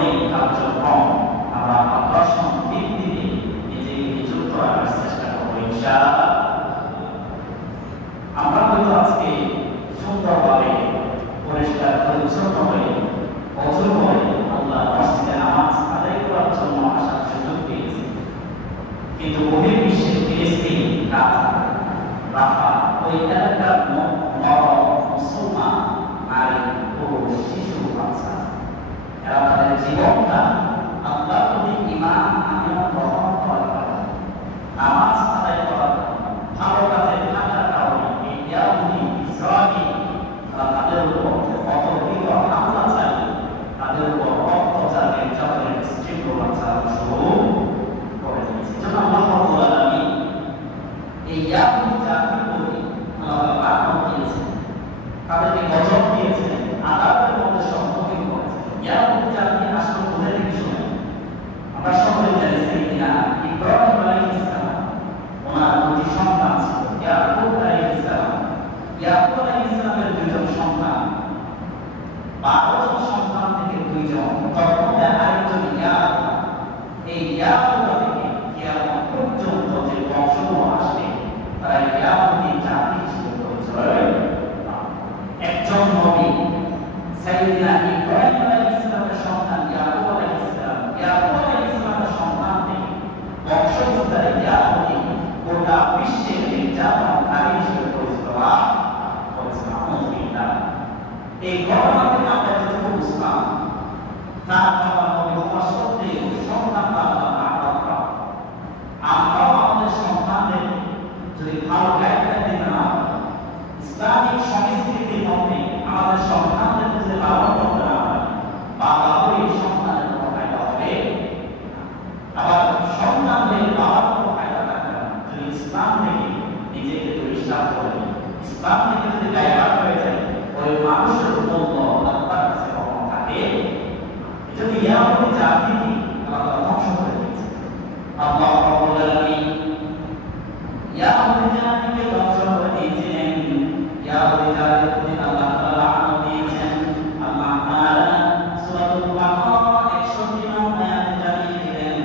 ধরনের কার্যক্রম আমরা আকর্ষণ ভিত্তিতে নিজেকে নিযুক্ত রাখার চেষ্টা করবো ইনশাআল্লাহ। আমরা হয়তো আজকে সুন্দরভাবে পরিষ্কার পরিচ্ছন্ন হয়ে অজু করে আল্লাহ মসজিদে নামাজ আদায় করার জন্য আসার সুযোগ পেয়েছি, কিন্তু বহির্বিশ্বে ফিলিস্তিন, রাফা ওই এলাকার মুসলমান নারী, পুরুষ, শিশু, বাচ্চা এরা তাদের জীবনটা আল্লাহর প্রতি ঈমান আনয়ন গ্রহণ করার কারণে, নামাজ আদায় করার ভালো কাজে থাকার কারণে এই ইয়াহুদি ইসরাঈল তাদের উপর অতর্কিত হামলা চালিয়ে তাদের উপর অত্যাচার নির্যাতনের তীব্র চালানো শুরু করে দিয়েছে। যেন আল্লাহ রাব্বুল আলামিন এই ইয়াহুদি জাতির প্রতি লানত দিয়েছেন, তাদেরকে গজব দিয়েছেন, আযাবের মধ্যে সম্মুখীন করেছেন। ইয়াহুদি জাতি আসলে ওদের কিছু নেই। আমরা সকলে জানি সাইয়্যিদনা ইব্রাহিম আলাইহিস সালাম ওনার দুটি সন্তান ছিল, ইয়াকুব আলাইহিস সালাম। ইয়াকুব আলাইহিস সালামের দুইজন সন্তান, 12 জন সন্তান থেকে দুইজন, তার মধ্যে আরেকজন ইয়াকুব। এই ইয়াকুব থেকে কিয়ামত পর্যন্ত যে বংশগুলো আসবে তারা ইয়াহুদি জাতি হিসেবে পরিচয়। একজন নবী সাইয়্যিদনা ইব্রাহিম আলাইহিস সালামের সন্তান ইয়াকুব আলাইহিস সালাম, ইয়াকুব আলাইহিস সালামের সন্তান থেকে বংশবিস্তারে ইয়াহুদি গোটা বিশ্বের নির্যাতনকারী হিসেবে পরিচিত লাভ করেছেন। আলহামদুলিল্লাহ। এই ঘটনা থেকে আমরা যেটুকু বুঝলাম, তার বাবা নবী হওয়া সত্ত্বেও সন্তান আল্লাহ নাপাক। আমরাও আমাদের সন্তানদের যদি ভালো গাইডলাইন দিতে না পারি, ইসলামিক সংস্কৃতির মধ্যে আমাদের সন্তানদের যদি লালন করতে না পারি, বাবারই সন্তানের কোনো ফায়দা হবে। আবার সন্তানদের বাবার কোনো ফায়দা থাকবে না যদি ইসলাম থেকে নিজেকে পরিষ্কার করে, ইসলাম থেকে যদি ডাইভার্ট হয়ে যায়, ওই মানুষের মূল্য আল্লাহর কাছে কখনো থাকে। এজন্য ইয়াহুদি জাতিকে আল্লাহ ধ্বংস করে দিয়েছে। আল্লাহ রাব্বুল আলামিন ইয়াহুদি জাতিকে ধ্বংস করে দিয়েছিলেন। ইয়াহুদি জাতির প্রতি আল্লাহ তাআলা লানত দিয়েছেন। আল্লাহ তাআলা সূরাতুল বাকারা 61 নম্বর আয়াতে জানিয়ে দিলেন,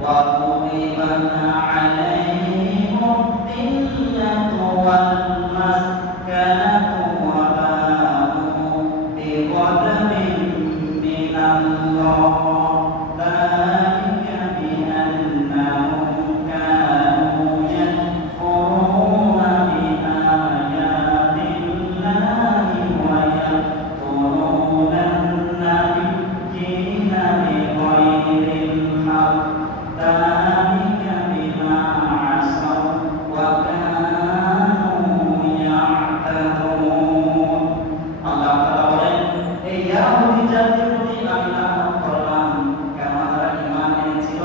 ওয়া কুলিবানা আলাইহিমুদ দিল্লাতু ওয়াল মাসকানাতু ওয়া বা'ু বিগদাবিন মিনাল্লাহ যালিকা বিআন্নাহুম কানু ইয়াকফুরুনা বিআয়াতিল্লাহি ওয়া ইয়াকতুলুনা আন-নাবিyyিনা বিগাইরিল হক যালিকা বিমা আসাw ওয়া কানু ইয়া'তাদুন। আল্লাহ তাআলা বলেন, এই ইয়াহুদি জাতির প্রতি আমি লানত করলাম, কেননা তারা ঈমান এনেছিল,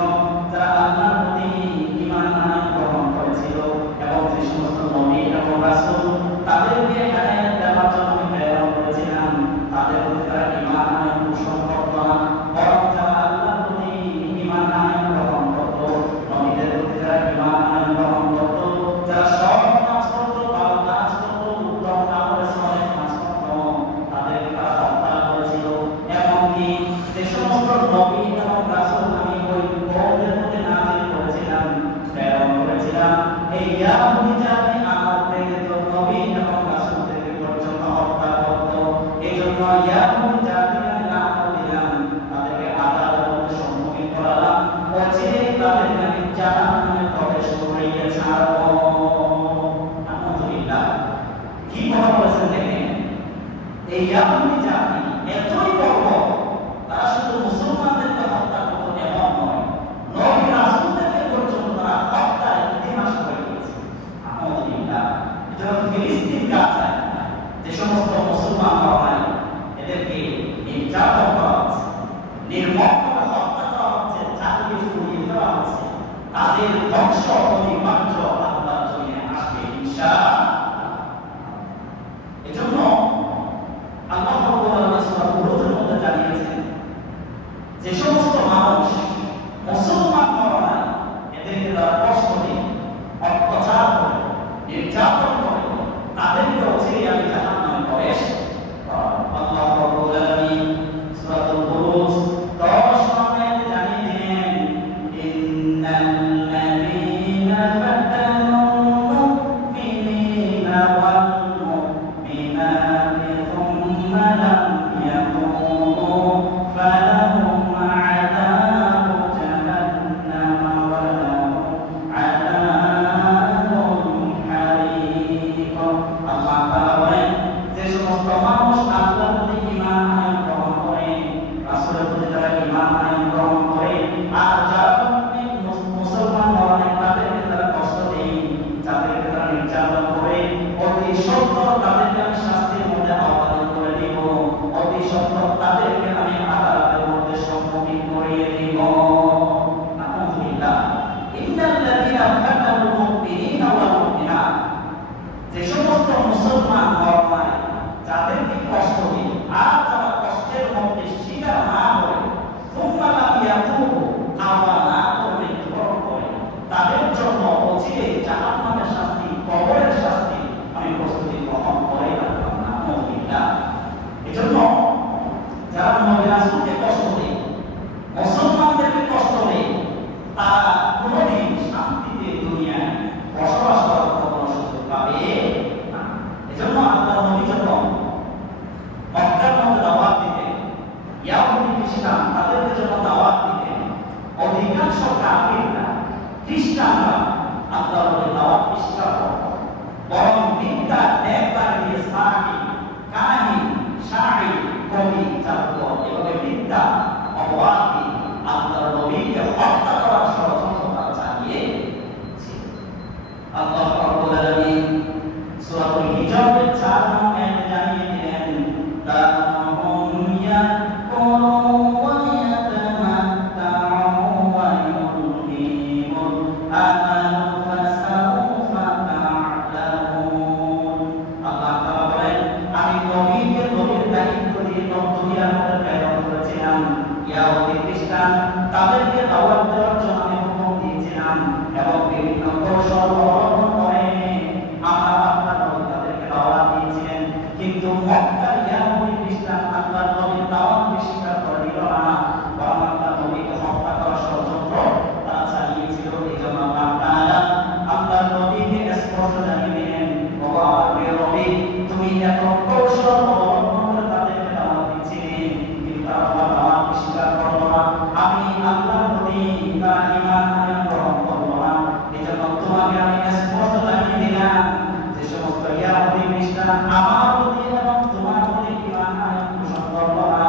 তারা আল্লাহর প্রতি ঈমান গ্রহণ করেছিল এবং যে সমস্ত নবী এবং রাসূল তাদেরকে হেদায়েত দেওয়ার জন্য আমি প্রেরণ করেছিলাম, তাদের প্রতি তারা ঈমান পোষণ করত না, বরং যারা আল্লাহর প্রতি ঈমান গ্রহণ করত, নবীদের প্রতি তারা ঈমান গ্রহণ করত, যারা সৎ কাজ করত, ভালো কাজ করত, উত্তম আমলে সালেহ কাজ করত, তাদেরকে তারা হত্যা করেছিল। এমনকি যে সমস্ত নবী এবং রাসূল আমি ওই কওমের মধ্যে নাযিল করেছিলাম, প্রেরণ করেছিলাম, এই ইয়াহুদি জাতি আমার প্রেরিত নবী এবং রাসূলদেরকে পর্যন্ত হত্যা করত। এইজন্য ইয়াহুদি জাতিকে আমি লানত দিলাম, তাদেরকে আযাবের মধ্যে সম্মুখীন করালাম, অচিরেই তাদেরকে আমি জাহান্নামে প্রবেশ করিয়ে ছাড়ব। আলহামদুলিল্লাহ। কি কথা বলেছেন দেখেন, এই ইয়াহুদি জাতি এতই বড়, তারা শুধু মুসলমানদেরকে হত্যা করত এমন নয়, নবী রাসূলদেরকে পর্যন্ত তারা হত্যার ইতিহাস হয়ে গেছে। আলহামদুলিল্লাহ। এজন্য ফিলিস্তিন গাজায় যে সমস্ত মুসলমান ভাই এদেরকে নির্যাতন করা হচ্ছে, নির্মমভাবে হত্যা করা হচ্ছে, চাকরি পুড়িয়ে দেওয়া হচ্ছে, তাদের ধ্বংস অনিবার্য আল্লাহর জমিনে আসবে ইনশাআল্লাহ। এজন্য আল্লাহ রাব্বুল আলামিন সূরা বুরুজের মধ্যে জানিয়েছেন, যে সমস্ত মানুষ মুসলমান হয় এদেরকে তারা কষ্ট দেয়, অত্যাচার করে, নির্যাতন করে, তাদেরকে অচিরেই আমি জাহান্নামে প্রবেশ করাবো। আল্লাহ রাব্বুল আলামিন সূরাতুল বুরুজ 10 মানুষদেরকে কষ্ট দেয়, মুসলমানদেরকে কষ্ট দেয়, তারা কোনোদিন শান্তিতে দুনিয়ায় বসবাস করার কোনো সুযোগ পাবে না। এজন্য আল্লাহ নবী যখন মক্কার মধ্যে দাওয়াত দিতেন, ইয়াহুদি খ্রিস্টান তাদেরকে যখন দাওয়াত দিতেন, অধিকাংশ কাফিররা খ্রিস্টানরা আল্লাহর নবীর দাওয়াত স্বীকার করত, বরং বিদ্যা দেবতার দিয়ে সাহি কাহিনী শাড়ি কবি জাদুকর এভাবে বিদ্যা অপবাদী আল্লাহর নবীকে হত্যা করার ষড়যন্ত্র তারা চালিয়েছিল। আল্লাহ রাব্বুল আলামিন সূরাতুল হিজরের 4 নং আয়াতে জানিয়ে দিলেন, তাহুম ইয়াকুলু ওয়া ইয়াতামাত্তাউ ওয়া ইউলহিমুল আমালু ফাসাউফা তা'লামুন। আল্লাহ তাআলা বলেন, আমি নবীকে নবীর দায়িত্ব দিয়ে দুনিয়ার মধ্যে প্রেরণ করেছিলাম। ইয়াহুদি খ্রিস্টান তাদেরকে দাওয়াত দেওয়ার জন্য আমি হুকুম দিয়েছিলাম এবং বিভিন্ন কৌশল অবলম্বন করে আমার আপনার নবী তাদেরকে দাওয়াত দিয়েছিলেন। কিন্তু মক্কার ইয়াহুদি খ্রিস্টান আল্লাহর নবীর দাওয়াতকে স্বীকার করে নিল না, বরং আল্লাহর নবীকে হত্যা করার ষড়যন্ত্র তারা চালিয়েছিল। এই জন্য আল্লাহ তাআলা আল্লাহর নবীকে স্পষ্ট জানিয়ে দিলেন, ও আমার প্রিয় নবী, তুমি এত কৌশল অবলম্বন করে তাদেরকে দাওয়াত দিচ্ছিলে, কিন্তু তারা তোমার দাওয়াতকে স্বীকার করলো না। আমি আল্লাহর নবী তারা ঈমান গ্রহণ করলো না। এই জন্য তোমাকে আমি স্পষ্ট জানিয়ে দিলাম, যে সমস্ত ইয়াহুদি খ্রিস্টান আমার প্রতি এবং তোমার প্রতি ঈমান পোষণ করলো না,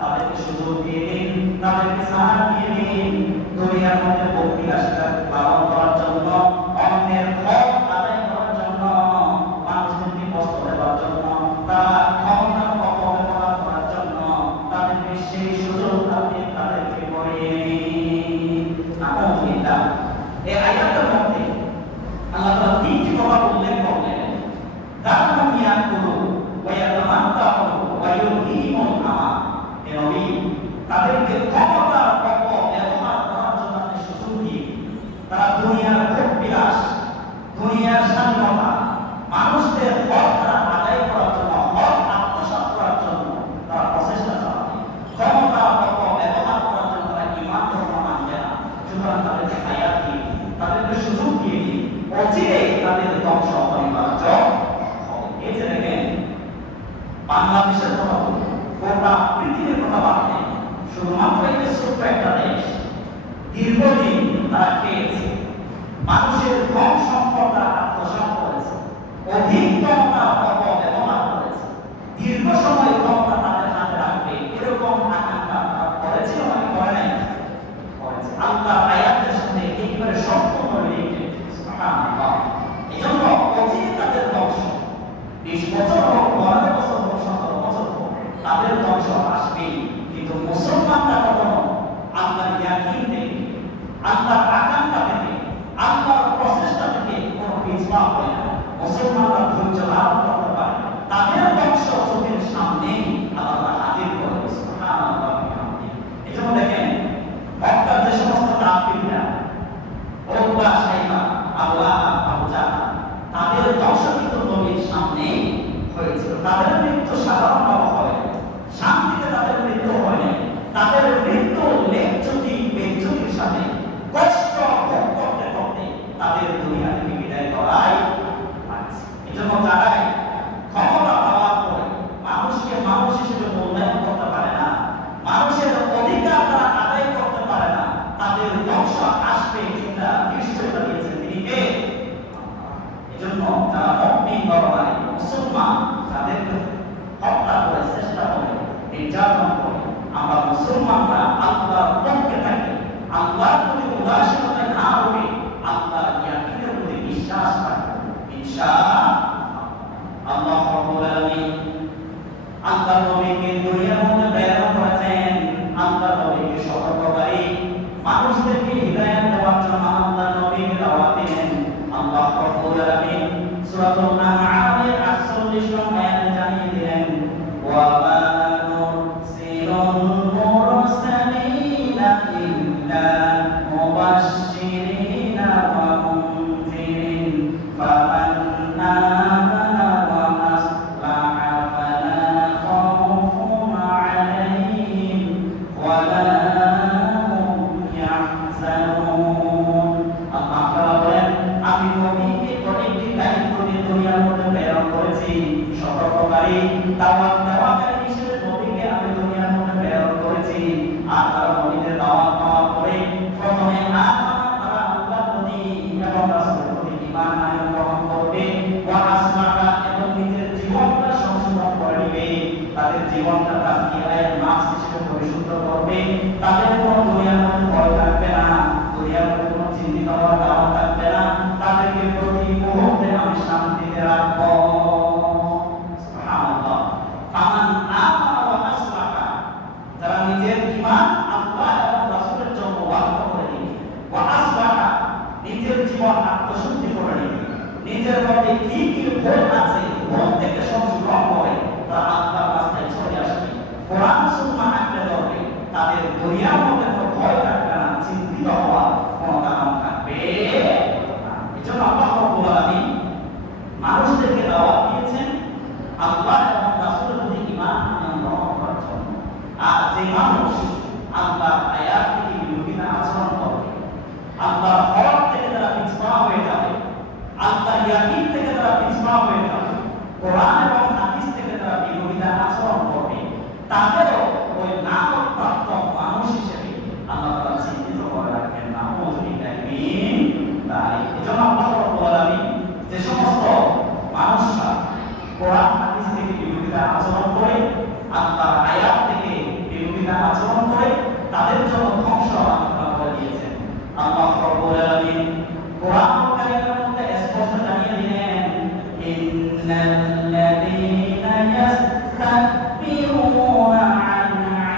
তাদেরকে সুযোগ দিয়ে দিন, তাদেরকে সাহায্য দিয়ে দিন। দুনিয়ার মধ্যে ভোগবিলাসিতা পালন করার জন্য, অন্যের হক আদায় করার জন্য, মানুষদেরকে কষ্ট দেওয়ার জন্য, তারা ক্ষমতার অপব্যবহার করার জন্য তাদেরকে সেই সুযোগ আপনি তাদেরকে করিয়ে দিন। আলহামদুলিল্লাহ, এই আয়াতের মধ্যে আল্লাহ তাআলা তিনটি কথা উল্লেখ করলেন, তাহুম ইয়াকুলু ওয়া ইয়াতামাত্তাউ ওয়া ইউলহিমুল আমাল। হে নবী, তাদেরকে ক্ষমতার অপব্যবহার করার জন্য আপনি সুযোগ দিয়ে তারা দুনিয়ার ভোগবিলাস, দুনিয়ার স্বাধীনতা, মানুষদের হক তারা আদায় করার জন্য, হক আত্মসাৎ করার জন্য তারা প্রচেষ্টা চালাবে। ক্ষমতার অপব্যবহার করার জন্য তারা ঈমান ধর্ম মানবে না। সুতরাং তাদেরকে হায়াত দিয়ে, তাদেরকে সুযোগ দিয়ে দিন, অচিরেই তাদের ধ্বংস অনিবার্য হবে। এই যে দেখেন, বাংলাদেশের কথা বলি, গোটা পৃথিবীর কথা বাদে শুধুমাত্র একটি ছোট্ট একটা দেশ দীর্ঘদিন তারা খেয়েছে, মানুষের ধন সম্পদ তারা আত্মসাৎ করেছে, অধিক ক্ষমতা অপব্যবহার করেছে, দীর্ঘ সময় ক্ষমতা তাদের হাতে রাখবে এরকম আকাঙ্ক্ষা তারা করেছিল, মানে করে নাই, করেছে। আল্লাহ আয়াতের সাথে একেবারে সম্পূর্ণ রিলেটেড। সুবহানাল্লাহ। এই জন্য অচিরে তাদের ধ্বংস, 20 বছর হোক, 12 বছর হোক, 17 বছর হোক, তাদের ধ্বংস আসবেই। কিন্তু মুসলমানরা কখনো আল্লাহর ইয়াকিন থেকে, আল্লাহর আকাঙ্ক্ষা থেকে, আল্লাহর প্রচেষ্টা থেকে কোনো পিছপা হয় না। মুসলমানরা ধৈর্য লাভ করতে পারে, তাদের ধ্বংস চোখের সামনে আল্লাহ হাজির করে। সুবহানাল্লাহ। এই জন্য দেখেন, মক্কার যে সমস্ত কাফিররা, ওতবা, শাইবা, আবু লাহাব, আবু জাহল, তাদের ধ্বংস কিন্তু নবীর সামনে হয়েছিল। তাদের মৃত্যু সাধারণভাবে হয়, শান্তিতে তাদের মৃত্যু হয় নাই। তাদের মৃত্যু বেজ্জতির সাথে কষ্ট ভোগ করতে করতে তাদের দুনিয়া থেকে বিদায় করাই আছে। এই জন্য যারাই ক্ষমতা পাওয়ার পরে মানুষকে মানুষ হিসেবে মূল্যায়ন করতে পারে না, মানুষের অধিকার তারা আদায় করতে পারে না, তাদের ধ্বংস আসবে চিন্তা নিশ্চয়তা দিয়েছেন তিনি কে? এই জন্য যারা মুমিন নরনারী মুসলমান তাদেরকে হত্যা করে, চেষ্টা করে, নির্যাতন করে, আমরা মুসলমানরা আল্লাহর পক্ষে থাকি, আল্লাহর প্রতি উদাসীনতা না হবে, আল্লাহর ইয়াকিনের প্রতি বিশ্বাস রাখবো ইনশাআল্লাহ। আল্লাহ রাব্বুল আলামিন আল্লাহর নবীকে দুনিয়ার মধ্যে প্রেরণ করেছেন, আল্লাহর নবীকে সতর্ককারী, মানুষদেরকে হিদায়াত দেওয়ার জন্য আল্লাহর নবীকে দাওয়াত দিলেন। আল্লাহ রাব্বুল আলামিন সূরাতুল আনআমের 48 নং আয়াতে জানিয়ে দিলেন, ওয়া মা নুরসিলুল মুরসালিনা ইল্লা মুবাশশিরিনা ওয়া মুনযিরিন ফামান আমানা ওয়া আসলাহা ফালা খাউফুন আলাইহিম ولا هم يحزنون আল্লাহ তাআলা বলেন আমি নবীকে কয়েকটি দায়িত্ব দিয়ে দুনিয়ার মধ্যে প্রেরণ করেছি সতর্ককারী দাওয়াত দেওয়াকারী হিসেবে নবীকে আমি দুনিয়ার মধ্যে প্রেরণ করেছি আর তারা নবীদের দাওয়াত পাওয়ার পরে প্রথমে তারা আল্লাহর প্রতি এবং রাসূলের প্রতি ঈমান আনয়ন গ্রহণ করবে ওয়া আসমাআ এবং নিজের জীবনটা সংশোধন করে নেবে তাদের জীবনটা তাসকিয়ায়ে নাফস হিসেবে পরিশুদ্ধ করবে তাদের কোনো দুনিয়ার মধ্যে ভয় থাকবে না দুনিয়ার মধ্যে কোনো চিন্তিত হওয়ার কারণ থাকবে না তাদেরকে প্রতি মুহূর্তে আমি শান্তিতে রাখবো সুবহানাল্লাহ ফামান আমানা ওয়া আসলাহা যারা নিজের ঈমান আল্লাহ এবং রাসূলের জন্য ওয়াক্ফ করে দিবে ওয়া আসলাহা নিজের জীবন আত্মশুদ্ধি করে নিবে নিজের মধ্যে কি কি ভুল আছে ভুল থেকে সংশোধন করে তারা আল্লাহর রাস্তায় চলে আসবে কোরআন সুন্নাহ আঁকড়ে ধরবে তাদের দুনিয়ার মধ্যে কোনো ভয় থাকবে না চিন্তিত হওয়ার কোনো কারণ থাকবে না এজন্য আল্লাহ রাব্বুল আলামিন মানুষদেরকে দাওয়াত দিয়েছেন আল্লাহ এবং রাসূলের প্রতি ঈমান আনয়ন গ্রহণ করার জন্য আর যে মানুষ আল্লাহর আয়াত থেকে বিরোধিতা আচরণ করবে আল্লাহর হক থেকে তারা পিছপা হয়ে যাবে আল্লাহর ইয়াকিন থেকে তারা পিছপা হয়ে যাবে কোরআন এবং হাদিস থেকে তারা বিরোধিতা আচরণ করবে তাদেরও ওই নামপ্রাপ্ত মানুষ হিসেবে আল্লাহ তাআলা চিহ্নিত করে রাখবেন না মুজরিমিন তাই এজন্য আল্লাহ রাব্বুল আলামিন যে সমস্ত মানুষরা কোরআন হাদিস থেকে বিরোধিতা আচরণ করে আল্লাহর আয়াত থেকে বিরোধিতা আচরণ করে তাদের জন্য ধ্বংস আল্লাহ বলে দিয়েছেন আল্লাহ রাব্বুল আলামিন কোরআন কারীমের মধ্যে স্পষ্ট জানিয়ে দিলেন ইন্নাল্লাযীনা ইয়াস্তাকবিরুনা আন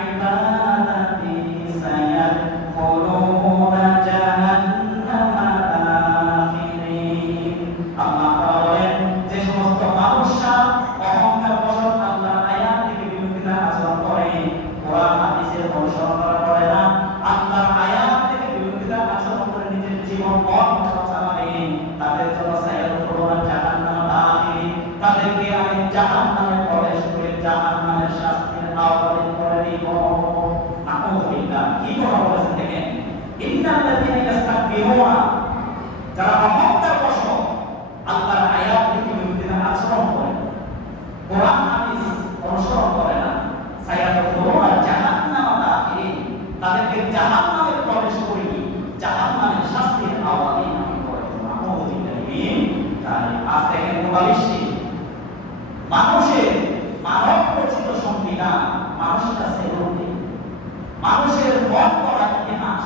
ইবাদাতি সায়াদখুলুনা জাহান্নামা দাখিরিন আল্লাহ তাআলা বলেন যে সমস্ত মানুষরা অহংকার বশত আল্লাহর আয়াত থেকে বিরোধিতা আচরণ করে কোরআন হাদিসের অনুসরণ করে না আল্লাহর আয়াত থেকে বিরোধিতা আচরণ করে নিজের জীবন চালাবে তাদের জন্য সায়াদখুলুনা জাহান্নামা দাখিরিন তাদেরকে আমি জাহান্নামে প্রবেশ করে জাহান্নামের শাস্তির আওতায় করে দিব নাউযুবিল্লাহ কি কথা বলেছেন দেখেন ইন্নাল্লাযীনা ইয়াস্তাকবিরুনা যারা অহংকার বশত আল্লাহর আয়াত থেকে বিরোধিতা আচরণ করে কোরআন হাদিস অনুসরণ করে না সায়াদখুলুনা জাহান্নামা দাখিরিন তাদেরকে জাহান্নামে প্রবেশ করে জাহান্নামের শাস্তির আওতায় আমি করে দেব নাউযুবিল্লাহ তাই আজ থেকে মুবালিশি মানুষের মানব রচিত সংবিধান মানুষের কাছে রয়েছে মানুষের মন করা ইতিহাস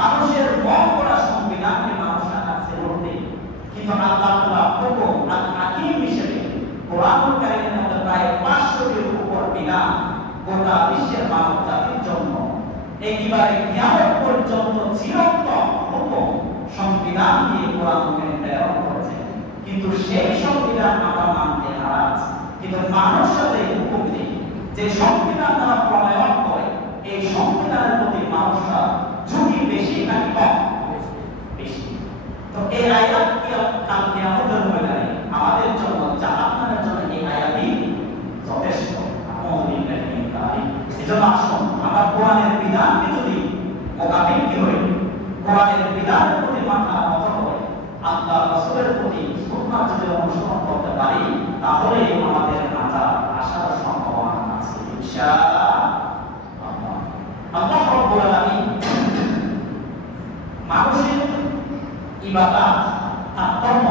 মানুষের মন করা সংবিধানকে মানুষের কাছে রয়েছে কিন্তু আল্লাহ তাআলা হুকুম আল হাকিম হিসেবে কোরআনুল কারীমের মধ্যে প্রায় 500 এর উপর বিধান গোটা বিশ্বের মানব জাতির জন্য একেবারে কিয়ামত পর্যন্ত চিরন্তন হুকুম সংবিধান দিয়ে কোরআনুল কারীম প্রেরণ করেছে কিন্তু সেই সংবিধান আমরা মানতে নারাজ কিন্তু মানুষরা যে হুকুম দেয় যে সংবিধান তারা প্রণয়ন করে এই সংবিধানের প্রতি মানুষরা ঝুঁকি বেশি নাকি কম বেশি তো এই আয়াত কি কাল কিয়ামতের ময়দানে আমাদের জন্য জাহান্নামের জন্য এই আয়াতই যথেষ্ট এজন্য আসুন আমরা কোরআনের বিধানকে যদি মোকাবিলা করি কোরআনের বিধানের প্রতি মাথা নত করে আল্লাহ রাসূলের প্রতি সুন্নাহ যদি অনুসরণ করতে পারি তাহলে আমাদের নাজাত আসার সম্ভাবনা আছে ইনশাআল্লাহ আল্লাহ রাব্বুল আলামিন মানুষের ইবাদত আর কর্ম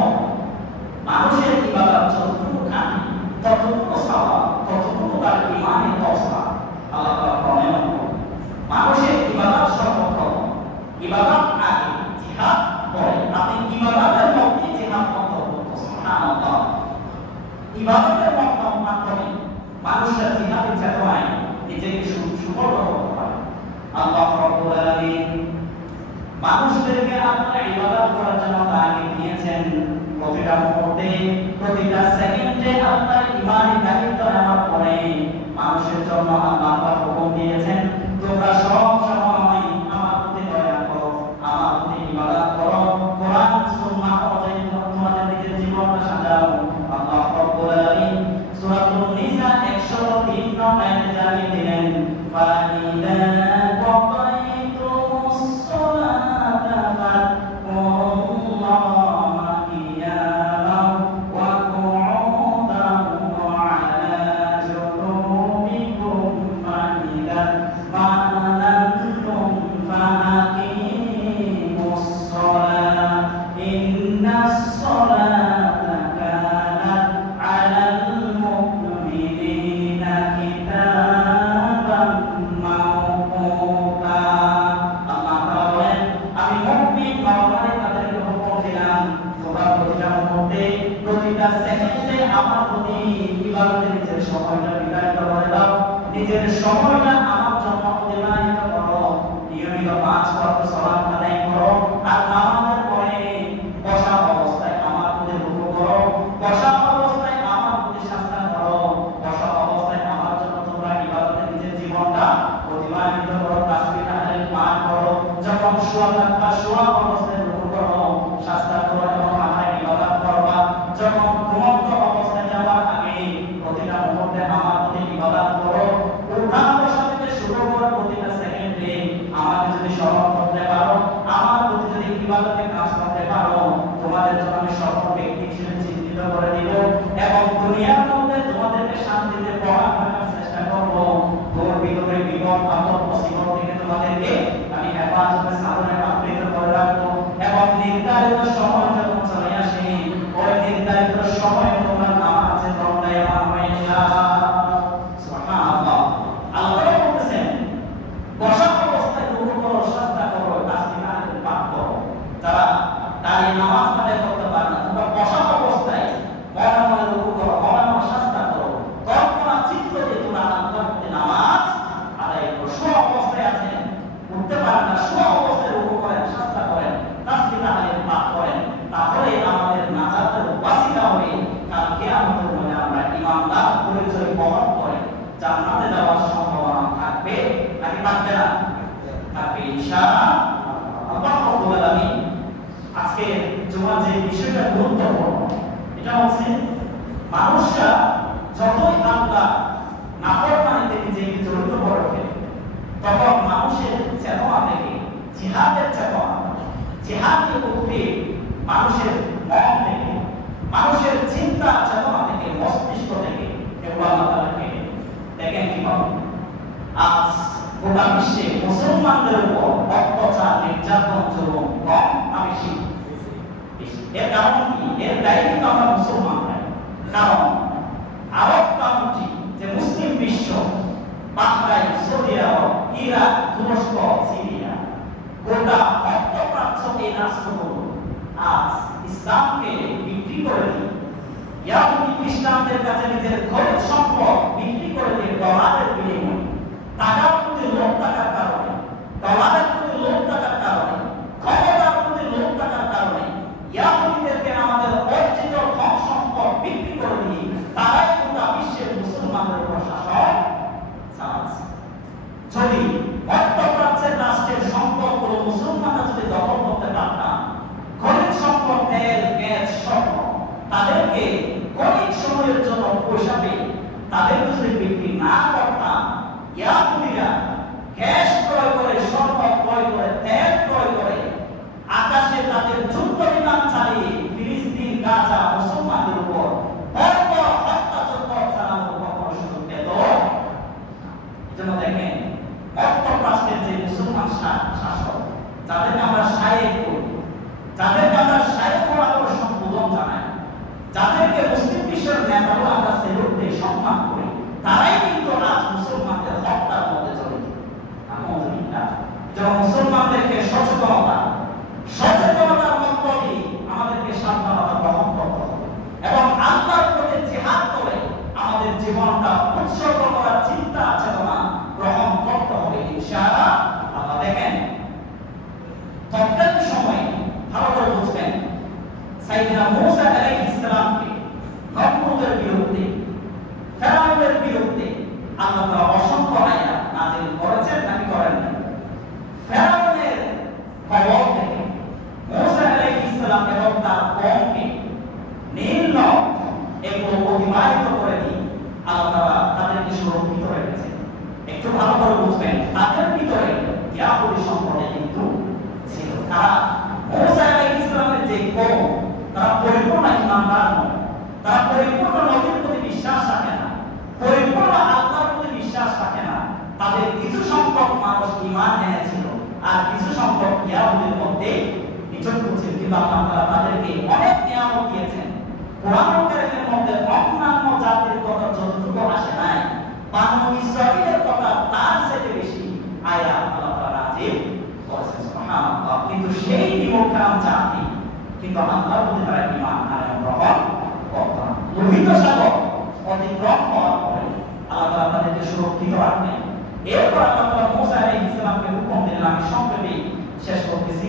মানুষের ইবাদত যতটুকু খানি ততটুকু সওয়াব ততটুকু তার ঈমানের অবস্থা আল্লাহ তাআলা প্রণয়ন করেন মানুষের ইবাদত সর্বপ্রথম ইবাদত আগে জিহাদ পরে আপনি ইবাদতের মধ্যে জিহাদ অন্তর্ভুক্ত সুবহানাল্লাহ ইবাদতের মাধ্যমে মানুষের জিহাদের চেতনায় নিজেকে সুবল করতে পারে আল্লাহ রাব্বুল আলামিন মানুষদেরকে আপনার ইবাদত করার জন্য তাকে দিয়েছেন প্রতিটা মুহূর্তে প্রতিটা সেকেন্ডে আপনার ঈমানি দায়িত্ব নেওয়ার পরে মানুষের জন্য আল্লাহ পাক হুকুম দিয়েছেন তোমরা সব সময় আমার প্রতি দয়া করো আমার প্রতি ইবাদত করো কোরআন সুন্নাহ অনুযায়ী তোমাদের নিজের জীবনটা সাজাও আল্লাহ রাব্বুল আলামিন সূরাতুন নিসা 103 নং আয়াতে জানিয়ে দিলেন ফাইদা নিজের সময়টা আমার জন্য অতিবাহিত করো, নিয়মিত 5 ওয়াক্ত সালাত আদায় করো, আর নামাজের পরে বসা অবস্থায় আমার প্রতি রুকু করো, বসা অবস্থায় আমার প্রতি সাজদা করো, বসা অবস্থায় আমার জন্য তোমরা ইবাদতে নিজের জীবনটা অতিবাহিত করো, তাসবিহ তাহলিল পাঠ করো, যখন শোয়া অবস্থায় রুকু করো, সাজদা করো এবং মাথায় ইবাদত করবা, যখন ঘুমন্ত অবস্থায় যাওয়ার আগে প্রতিটা মুহূর্তে আমার প্রতি ইবাদত করো। আমাকে যদি স্মরণ করতে পারো, আমার প্রতি যদি ইবাদতে কাজ করতে পারো, তোমাদের জন্য আমি সফল ব্যক্তি হিসেবে চিহ্নিত করে দিব এবং দুনিয়ার মধ্যে তোমাদেরকে শান্তিতে পড়া থাকার চেষ্টা করব। তোর ভিতরে বিপদ আপদ মুসিবত থেকে তোমাদেরকে আমি হেফাজতে সামনে আবৃত করে রাখবো এবং নির্ধারিত সময় যখন চলে আসে, ওই নির্ধারিত সময় তোমার নামাজে দণ্ডায়মান হয়ে যাও। সুবহানাল্লাহ। আল্লাহ বলতেছেন বসা অবস্থায় রুকু করো, সাজদা করো, তাসবিহ তাহলিল পাঠ করো। যারা দাঁড়িয়ে নামাজ আদায় করতে পারে না, তোমরা বসা অবস্থায় মনে মনে রুকু করো, মনে মনে সাজদা করো, কল্পনা চিত্ত দিয়ে তোমরা আল্লাহর প্রতি নামাজ আদায় করো। শোয়া অবস্থায় আছেন, উঠতে পারেন না, শোয়া অবস্থায় রুকু করেন, সাজদা করেন, তাসবিহ তাহলিল পাঠ করেন, তাহলে আমাদের নাজাতের ওয়াসিলা হবে। কাল কিয়ামতের মধ্যে আমরা ঈমানদার পরিচয় বহন করে জান্নাতে যাওয়ার সম্ভাবনা থাকবে নাকি থাকবে না? থাকবে ইনশাআল্লাহ। আল্লাহ রাব্বুল আলামিন আজকে জুমার যে বিষয়টা গুরুত্বপূর্ণ, এটা হচ্ছে মানুষরা যতই আল্লাহ নাফরমানিতে নিজেকে জড়িত করে ফেলে, তখন মানুষের চেতনা থেকে জিহাদের চেতনা, জিহাদকে উঠে মানুষের মন থেকে, মানুষের চিন্তা চেতনা থেকে, মস্তিষ্ক থেকে এগুলো আল্লাহ তাআলা কেড়ে দেখেন কিভাবে আজ গোটা বিশ্বে মুসলমানদের উপর অত্যাচার, নির্যাতন, জুলুম কম না বেশি? এর কারণ কি? এর দায়ী কিন্তু আমরা মুসলমানরা। কারণ আরব কান্ট্রি যে মুসলিম বিশ্ব, বাহরাইন, সৌদি আরব, ইরাক, তুরস্ক, সিরিয়া, গোটা মধ্যপ্রাচ্য এই রাষ্ট্রগুলো আজ ইসলামকে বিক্রি করে দিয়ে, ইয়াহুদি খ্রিস্টানদের কাছে নিজের খরচ সম্পদ বিক্রি করে দিয়ে ডলারের বিনিময়ে, টাকার প্রতি লোভ থাকার কারণে, ডলারের প্রতি লোভ থাকার কারণে, ক্ষমতার প্রতি লোভ থাকার কারণে ইয়াহুদিদেরকে আমাদের অর্জিত ধন সম্পদ বিক্রি করে দিয়ে তারাই গোটা বিশ্বের মুসলমানদের উপর শাসন চালাচ্ছে। যদি মধ্যপ্রাচ্যের রাষ্ট্রের সম্পদগুলো মুসলমানরা যদি দখল করতে পারতাম, খনিজ সম্পদ, তেল, গ্যাস, স্বর্ণ, তাদেরকে ক্ষণিক সময়ের জন্য পয়সা পেয়ে তাদেরকে যদি বিক্রি না করতাম, ইয়াহুদিরা গ্যাস ক্রয় করে, স্বর্ণ ক্রয় করে, তেল ক্রয় করে, আকাশে তাদের যুদ্ধ বিমান চালিয়ে ফিলিস্তিন, গাজা মুসলমানদের উপর বর্বর হত্যাযজ্ঞ চালানোর কখনো সুযোগ পেত। এজন্য দেখেন মধ্যপ্রাচ্যের যে মুসলমান শাসক, যাদেরকে আমরা শায়েখ করি, যাদেরকে আমরা শায়েখ বরাবর সম্বোধন জানাই, যাদেরকে মুসলিম বিশ্বের নেতারা আমরা সেলুট দিয়ে সম্মান করি, তারাই কিন্তু আজ মুসলমানদের হত্যার মধ্যে জড়িত। যেমন মুসলমানদেরকে সচেতনতার মধ্য দিয়ে আমাদেরকে সাবধানতা গ্রহণ করতে হবে এবং আল্লাহর প্রতি জিহাদ করে আমাদের জীবনটা উৎসর্গ করার চিন্তা চেতনা গ্রহণ করতে হবে ইনশাআল্লাহ। আল্লাহ দেখেন তৎকালীন সময়ে ভালো করে বুঝবেন, সাইয়েদনা মূসা আলাইহিস সালামকে নমরুদের বিরুদ্ধে, ফেরাউনের বিরুদ্ধে আল্লাহ তাআলা অসংখ্য আয়াত নাযিল করেছেন নাকি করেন না? ফেরাউনের কবল থেকে মূসা আলাইহিস সালাম এবং তার কওমকে নীল নদ এগুলো অতিবাহিত করে দিয়ে আল্লাহ তাআলা তাদেরকে সুরক্ষিত রেখেছেন। একটু ভালো করে বুঝবেন, তাদের কিন্তু আল্লাহ তাআলা তাদেরকে অনেক নিয়ামত দিয়েছেন। কোরআন কারীমের মধ্যে অন্যান্য জাতির কথা যতটুকু আসে নাই, বানু ইসরাঈলের কথা তার চেয়ে বেশি আয়াত আল্লাহ তাআলা নাযিল করেছেন। সুবহানাল্লাহ। কিন্তু সেই নিমকরাম জাতি কিন্তু আল্লাহর প্রতি তারা ঈমান আনয়ন গ্রহণ করত না। লোহিত সাগর অতিক্রম করার পরে আল্লাহ তাআলা তাদেরকে সুরক্ষিত রাখলেন। এরপর আল্লাহ তাআলা মূসা আলাইহিস সালামকে হুকুম দিলেন, আমি সংক্ষেপে শেষ করতেছি।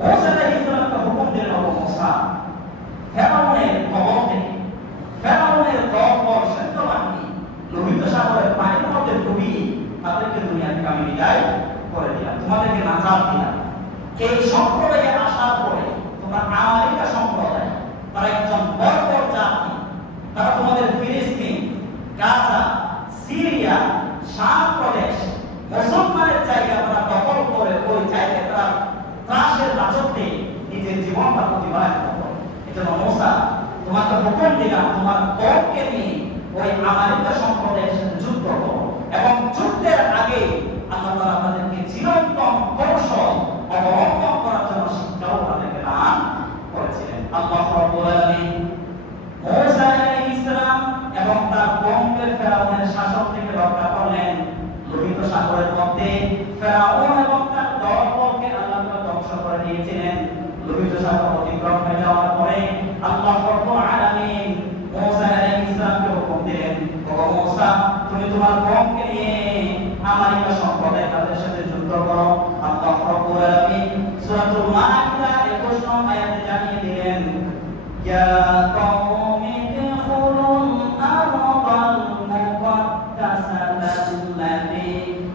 মূসা আলাইহিস সালামকে হুকুম দিলেন, ও মূসা, ফেরাউনের কবল থেকে, ফেরাউনের দল সৈন্য বাহিনী লোহিত সাগরের পানির মধ্যে ডুবিয়ে তাদেরকে দুনিয়া থেকে আমি বিদায় করে দিলাম, তোমাদেরকে নাজাত দিলাম। এই সম্প্রদায়ে আসার পরে তোমরা আমালিকা সম্প্রদায়, তারা একজন বর্বর জাতি, তারা তোমাদের ফিলিস্তিন, গাজা, সিরিয়া, শাম প্রদেশ, মুসলমানের জায়গা তারা দখল করে ওই জায়গায় তারা ত্রাসের রাজত্বে নিজের জীবনটা প্রতিবাহিত করে। এজন্য মূসা, তোমাকে হুকুম দিলাম তোমার কওমকে নিয়ে ওই আমালিকা সম্প্রদায়ের সাথে যুদ্ধ করো, এবং যুদ্ধের আগে আল্লাহ তাআলা তাদেরকে চিরন্তন কৌশল অবলম্বন করার জন্য শিক্ষাও তাদেরকে দান করেছিলেন। আল্লাহ রাব্বুল আলামিন মূসা আলাইহিস সালাম এবং তার কওমকে ফেরাউনের শাসন থেকে রক্ষা করলেন। লোহিত সাগরের মধ্যে ফেরাউন এবং তার দলবলকে আল্লাহ তাআলা ধ্বংস করে দিয়েছিলেন। লোহিত সাগর অতিক্রম হয়ে যাওয়ার পরে আল্লাহ রাব্বুল আলামিন মূসা আলাইহিস সালামকে হুকুম দিলেন, ও মূসা, তুমি তোমার কওমকে নিয়ে আমালিকা সম্প্রদায় তাদের সাথে যুদ্ধ করো। আল্লাহ রাব্বুল আলামিন সূরাতুল মাইদা 21 নং আয়াতে জানিয়ে দিলেন, ইয়া কওমি দুখুলুল আরদাল মুকাদ্দাসাতাল্লাতী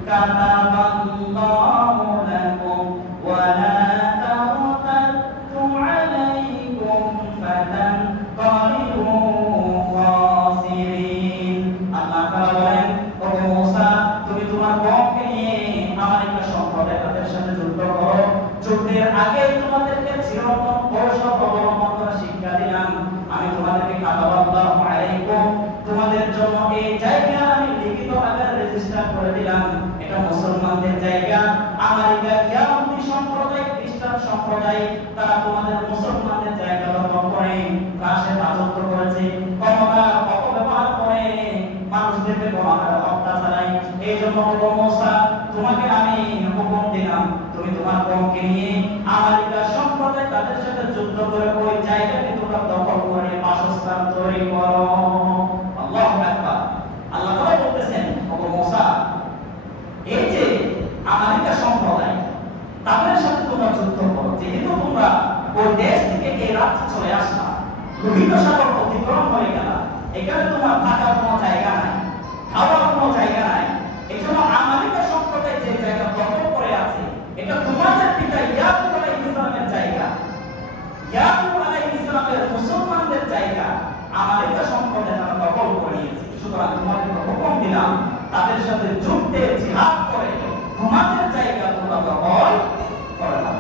কাতাবাল্লাহু লাকুম ওয়া লা তারতাদ্দু আলাইকুম ফাতানকালিবু খাসিরিন। আল্লাহ তাআলা বলেন, ও মূসা, তুমি তোমার কওমকে নিয়ে আমালিকা সম্প্রদায় তাদের সাথে যুদ্ধ করো। যুদ্ধের আগে তোমাদেরকে চিরন্তন কৌশল অবলম্বন করার শিক্ষা দিলাম। আমি তোমাদেরকে কাতাবাল্লাহু আলাইকুম, তোমাদের জন্য এই জায়গা আমি লিখিত আকারে রেজিস্টার করে দিলাম। এটা মুসলমানদের জায়গা। আমালিকা ইয়াহুদি সম্প্রদায়, খ্রিস্টান সম্প্রদায়, তারা তোমাদের মুসলমানদের জায়গা দখল করে ত্রাসের রাজত্ব করেছে, ক্ষমতার অপব্যবহার করে মানুষদেরকে গণহারে হত্যা চালায়। এই জন্য ও মূসা, তোমাকে আমি হুকুম দিলাম তুমি তোমার কওমকে নিয়ে আমালিকা সম্প্রদায় তাদের সাথে যুদ্ধ করে ওই জায়গাকে তোমরা দখল করে বাসস্থান তৈরি করো। আল্লাহু আকবার। আল্লাহ তাআলা বলতেছেন, ও মূসা, এই যে আমালিকা সম্প্রদায় তাদের সাথে তোমরা যুদ্ধ করো, যেহেতু তোমরা ওই দেশ থেকে এই রাজ্যে চলে আসলা, লোহিত সাগর অতিক্রম হয়ে গেল, এখানে তোমার থাকার কোনো জায়গা নাই, খাওয়ার কোনো জায়গা নাই। এজন্য আমালিকা সম্প্রদায় যে জায়গা দখল করে আছে, এটা তোমাদের পিতা ইয়াকুব আলাইহিস সালামের জায়গা, ইয়াকুব আলাইহিস সালামের মুসলমানদের জায়গা আমালিকা সম্প্রদায় তারা দখল করে নিয়েছে। সুতরাং তোমাদেরকে হুকুম দিলাম তাদের সাথে যুদ্ধে জিহাদ করে তোমাদের জায়গা তোমরা দখল করে নাও।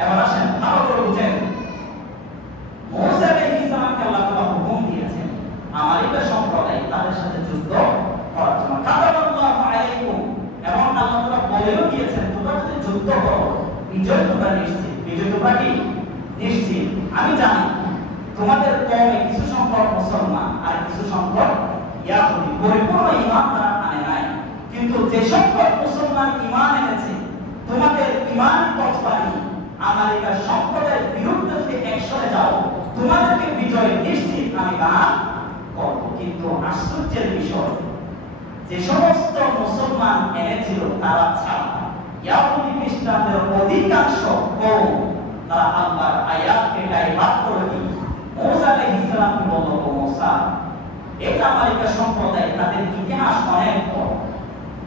এবার আসেন, ভালো করে বুঝেন, মূসা আলাইহিস সালামকে আল্লাহ তাআলা হুকুম দিয়েছেন আমালিকা সম্প্রদায় তাদের সাথে যুদ্ধ করার জন্য। কাতাবাল্লাহু আলাইকুম, এবং আল্লাহ তাআলা বলেও দিয়েছেন তোমরা যদি যুদ্ধ করো বিজয় তোমরা নিশ্চিত। বিজয় তোমরা কি নিশ্চিত। আমি জানি তোমাদের কওমে কিছু সংখ্যক মুসলমান আর কিছু সংখ্যক ইয়াহুদি পরিপূর্ণ ঈমান তারা আনে নাই, কিন্তু যে সংখ্যক মুসলমান ঈমান এনেছে তোমাদের ঈমানের তসবারি আমালিকা সম্প্রদায়ের বিরুদ্ধে যদি একসরে যাও তোমাদেরকে বিজয় নিশ্চিত আমি দান করব। কিন্তু আশ্চর্যের বিষয়, যে সমস্ত মুসলমান এনেছিল তারা ছাড়া ইয়াহুদি খ্রিস্টানদের অধিকাংশ কওম তারা আল্লাহর আয়াতকে ডাইভার্ট করে দিয়ে মূসা আলাইহিস সালামকে বলল, ও মূসা, এটা আমালিকা সম্প্রদায়, তাদের ইতিহাস অনেক বড়,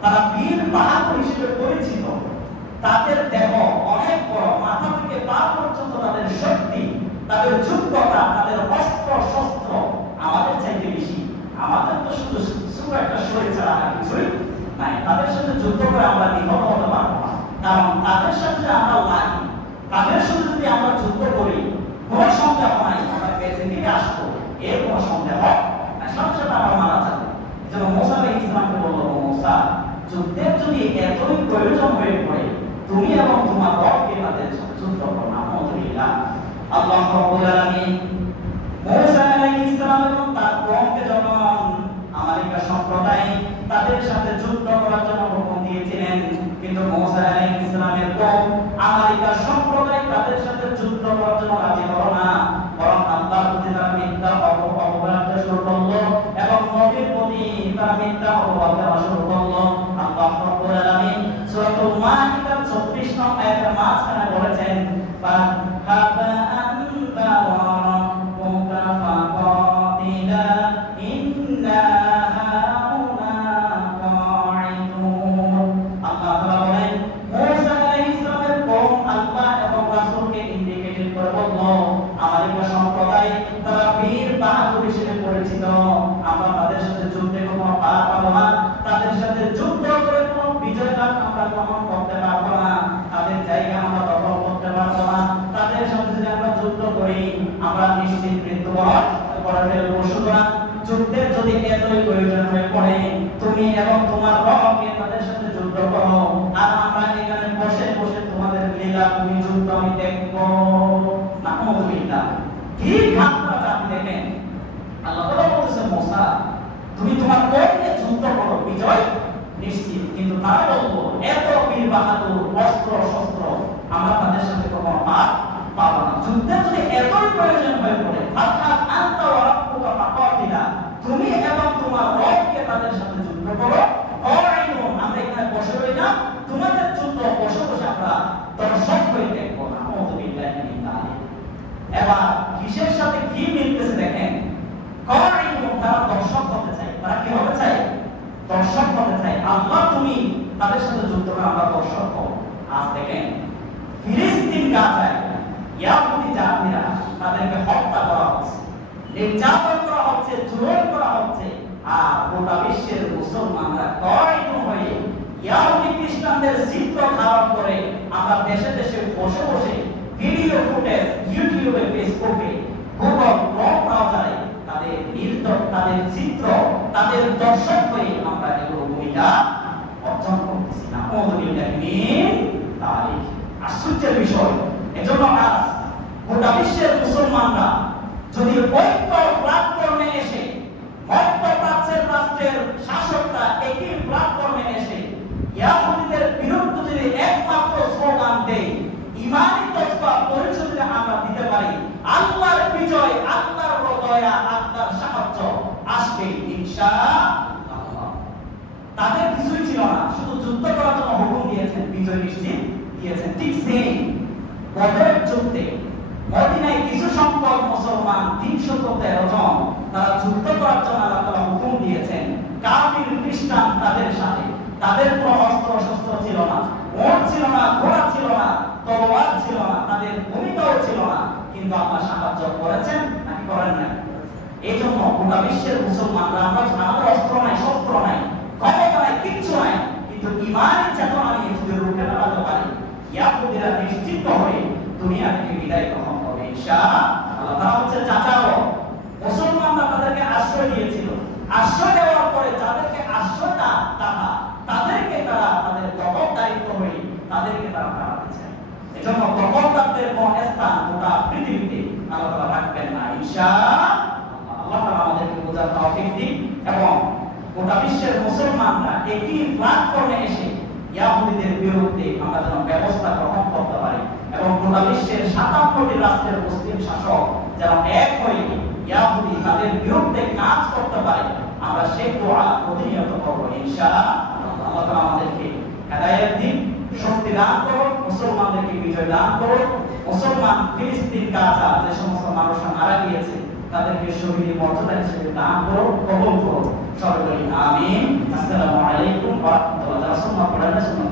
তারা বীর বাহাদুর হিসেবে পরিচিত, তাদের দেহ অনেক বড়, মাথা থেকে পা পর্যন্ত তাদের শক্তি, তাদের যোগ্যতা, তাদের অস্ত্র শস্ত্র আমাদের চাইতে বেশি। আমাদের তো শুধু ছোট একটা শরীর ছাড়া আর কিছুই নাই। তাদের সাথে যুদ্ধ করে আমরা নিহত হতে পারবো না, কারণ তাদের সাথে আমরা লাগি, তাদের সাথে যদি আমরা যুদ্ধ করি কোনো সন্দেহ নাই আমরা বেঁচে থেকে আসবো, এর কোনো সন্দেহ নাই, সাথে সাথে আমরা মারা যাবো। এজন্য মূসা আলাইহিস সালামকে বলল, ও মূসা, যুদ্ধের যদি এতই প্রয়োজন হয়ে পড়ে তুমি এবং তোমার দলকে তাদের সাথে যুদ্ধ করো না। আলহামদুলিল্লাহ, তাদের সাথে যুদ্ধ করার জন্য রাজি হলো না, বরং আল্লাহর প্রতি তারা মিথ্যা অপবাদ শুরু করলো এবং নবীর প্রতি তারা মিথ্যা অপবাদ দেওয়া শুরু করলো। আল্লাহ রাব্বুল আলামিন সূরাতুল মাইদার 34 নং আয়াতের মাঝখানে বলেছেন, ফাহাবা আনতা ওয়া রাব্বুকা ফাকাতিলা ইন্না হাউনা কাঈদুন। আল্লাহ তাআলা বলেন, মুসা আলাইহিস সালামের কওম আল্লাহ এবং রাসূলকে ইন্ডিকেট করে বলল, আমাদের সম্প্রদায় তারা বীর বাহাদুর হিসেবে পরিচিত, আমরা তাদের সাথে যুদ্ধে কোনো পার পাবো না, তাদের সাথে যুদ্ধ করে কোনো বিজয় লাভ আমরা গ্রহণ করতে পারবো না, তাদের জায়গা আমরা দখল করতে পারবো না, তাদের সাথে যদি আমরা যুদ্ধ করি আমরা নিশ্চিত মৃত্যুবরণ করে ফেলবো। সুতরাং যুদ্ধের যদি এতই প্রয়োজন হয়ে পড়ে, তুমি এবং তোমার রবকে তাদের সাথে যুদ্ধ করো, আর আমরা এখানে বসে বসে তোমাদের লীলা তুমি যুদ্ধ আমি দেখবো। নাউযুবিল্লাহ, কি ঘাতকতা আপনি দেখেন। আল্লাহ তাআলা বলেছেন, মুসা তুমি তোমার কওমকে যুদ্ধ করো, বিজয় নিশ্চিত। কিন্তু তারা বলবো, এত বীর বাহাদুর অস্ত্র শস্ত্র আমরা তাদের সাথে কোনো পার পাবো না। যুদ্ধের যদি এতই প্রয়োজন হয়ে পড়ে, অর্থাৎ আনতা ওয়া রাব্বুকা ফাকাতিলা, তুমি এবং তোমার রবকে তাদের সাথে যুদ্ধ করো, কাঈদুন, আমরা এখানে বসে রই না, তোমাদের যুদ্ধ বসে বসে আমরা দর্শক হয়ে দেখবো। নাউযুবিল্লাহি মিন যালিক। এবার কিসের সাথে কি মিলতেছে দেখেন, কাঈদুন তারা দর্শক হতে চায়। তারা কি হতে চায়? দর্শক হতে চায়। আল্লাহ তুমি তাদের সাথে যুদ্ধ করে আমরা দর্শক হব। আজ দেখেন ফিলিস্তিন গাজায় ইয়াহুদি জাতিরা তাদেরকে হত্যা করা হচ্ছে, নির্যাতন করা হচ্ছে, জুলুম করা হচ্ছে, আর গোটা বিশ্বের মুসলমানরা কাঈদুন হয়ে ইয়াহুদি খ্রিস্টানদের চিত্র ধারণ করে আমরা দেশে দেশে বসে বসে ভিডিও ফুটেজ ইউটিউবে, ফেসবুকে, গুগল, ক্রোম ব্রাউজারে তাদের নির্দয় তাদের চিত্র তাদের দর্শক হয়ে আমরা এগুলো ভূমিকা অর্জন করতেছি। নাউযুবিল্লাহি মিন যালিক। আশ্চর্যের বিষয়। এজন্য আজ গোটা বিশ্বের মুসলমানরা যদি ঐক্য প্ল্যাটফর্মে এসে, মধ্যপ্রাচ্যের রাষ্ট্রের শাসকরা একই প্ল্যাটফর্মে এসে ইয়াহুদীদের বিরুদ্ধে যদি একমাত্র স্লোগান দেয়, ইমানি তসবা পরিচয় যদি আমরা দিতে পারি, আল্লাহর বিজয়, আল্লাহর দয়া, আল্লাহর সাহায্য আসবে ইনশাআল্লাহ। তাদের কিছুই ছিল না, শুধু যুদ্ধ করার জন্য হুকুম দিয়েছেন, বিজয় নিশ্চিত দিয়েছেন। ঠিক সেই বদরের যুদ্ধে মদিনায় কিছু সংখ্যক মুসলমান 313 জন তারা যুদ্ধ করার জন্য আল্লাহ তাআলা হুকুম দিয়েছেন। কাফির খ্রিস্টান তাদের সাথে, তাদের কোনো অস্ত্র শস্ত্র ছিল না, ওট ছিল না, ঘোড়া ছিল না, তলোয়ার ছিল না, তাদের ভূমিকাও ছিল না, কিন্তু আল্লাহ সাহায্য করেছেন নাকি করেন না? এই জন্য গোটা বিশ্বের মুসলমানরা আমরা আমাদের অস্ত্র নাই, শস্ত্র নাই, ক্ষমতা নাই, কিচ্ছু নাই, কিন্তু ইমানের চেতনা নিয়ে যদি রুখে দাঁড়াতে পারি, ইয়াহুদীরা নিশ্চিত হয়ে দুনিয়া থেকে বিদায় গ্রহণ করবে ইনশাআল্লাহ। তারা হচ্ছে চাচাও। মুসলমানরা তাদেরকে আশ্রয় দিয়েছিল, আশ্রয় দেওয়ার পরে যাদেরকে আশ্রয় টাকা তাদেরকে তারা তাদের দখলদারিত্ব হয়ে তাদেরকে তারা হারাতে চায়। এজন্য দখলদারদের কোন স্থান গোটা পৃথিবীতে আল্লাহ তাআলা রাখবেন না ইনশাআল্লাহ। আল্লাহ তাআলা আমাদেরকে বোঝার তৌফিক দিন এবং গোটা বিশ্বের মুসলমানরা একই প্ল্যাটফর্মে এসে ইয়াহুদীদের বিরুদ্ধে আমরা যেন ব্যবস্থা গ্রহণ করতে পারি এবং গোটা বিশ্বের 57টি রাষ্ট্রের মুসলিম শাসক যেন এক হয়ে ইয়াহুদী তাদের বিরুদ্ধে কাজ করতে পারে, আমরা সেই দোয়া প্রতিনিয়ত করব ইনশাআল্লাহ। আল্লাহ তাআলা আমাদেরকে হেদায়েত দিন, শক্তি দান করুন, মুসলমানদেরকে বিজয় দান করুন। মুসলমান ফিলিস্তিন গাজা যে সমস্ত মানুষরা মারা গিয়েছে তাদেরকে শহীদ মর্যাদা হিসেবে দান করুন, কবুল করুন। সবাই বলি আমিন। আসসালামু আলাইকুম ওয়া রাহমাতুল্লাহি ওয়া বারাকাতুহু।